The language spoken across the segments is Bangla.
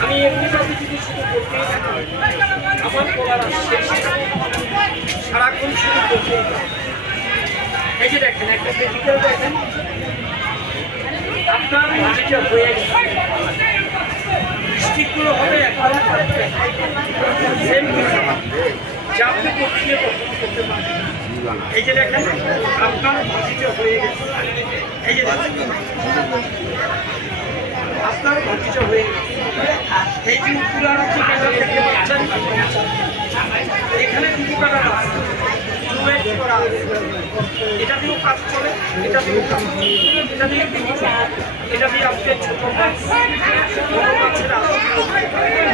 আমি এমনিভাবে যদি শুধু করতেই আমার বলার শেষ সারাক্ষণ শুধু করতেই। এই যে দেখেন একটা ফিজিক্যাল দেখেন আপনার মাটিটা হয়ে গেছে স্টিকগুলো হবে একবার সেম যা আপনি করতে গিয়ে কখনো করতে পারবেন না। এই যে দেখেন, আপনার মাটিটা হয়ে এই যে দেখেন, আপনার ভাতিজা হয়ে। এই যে আছে। এটা দিয়েও কাজ চলে, এটা কাজ এটা দিয়ে এটা দিয়ে আপনি ছোট মাছ বড় মাছের আড়ত করতে পারেন।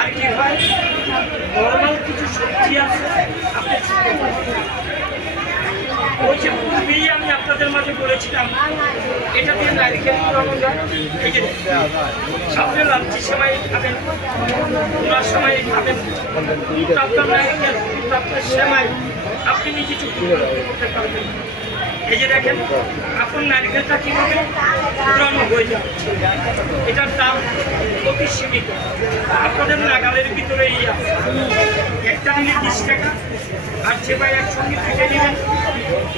আর কি হয় নর্মাল কিছু সবজি আছে আপনি ছোট মাছ ওই যে পূর্বেই আমি বলেছিলাম এটা দিয়ে যে আপনি লাচ্ছি সময় খাবেন কুড়ার সময় খাবেন আপনার কিন্তু আপনার সেমাই, আপনি চুক্তি করতে পারবেন। এই যে দেখেন আপনার নারিকেলটা কীভাবে পুরানো হয়ে যাচ্ছে এটার দাম অতি সীমিত। আপনাদের নাগালের ভিতরেই আছে। একটা নিলে বিশ টাকা, আর যে ভাই একসঙ্গে থেকে নেবেন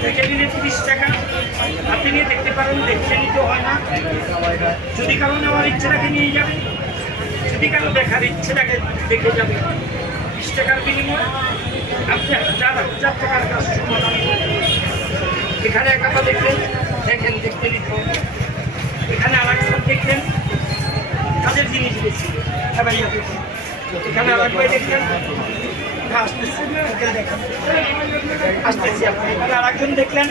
থেকে নিলে তিরিশ টাকা। আপনি নিয়ে দেখতে পারেন, দেখতে নিতে হয় না। যদি কারও নেওয়ার ইচ্ছেটাকে নিয়ে যাবেন। যদি কারও দেখার ইচ্ছেটাকে দেখে যাবে বিশ টাকার বিনিময়ে আপনি হাজার হাজার টাকার কাজ সমাধান। এখানে একাটা দেখলেন দেখেন দেখতে নিতে হবে এখানে আর এক সব দেখলেন কাজের জিনিস বেশি। এখানে এক ভাই দেখলেন আসতেছি আপনি এখানে আর একজন দেখলেন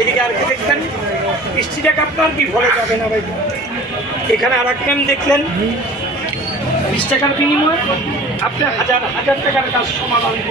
এদিকে আর কে দেখলেন বৃষ্টিটা আপনার কি ভরে যাবে না ভাই এখানে আর একজন দেখলেন বিশ টাকার বিনিময়ে আপনি হাজার হাজার টাকার কাজ সমাধান।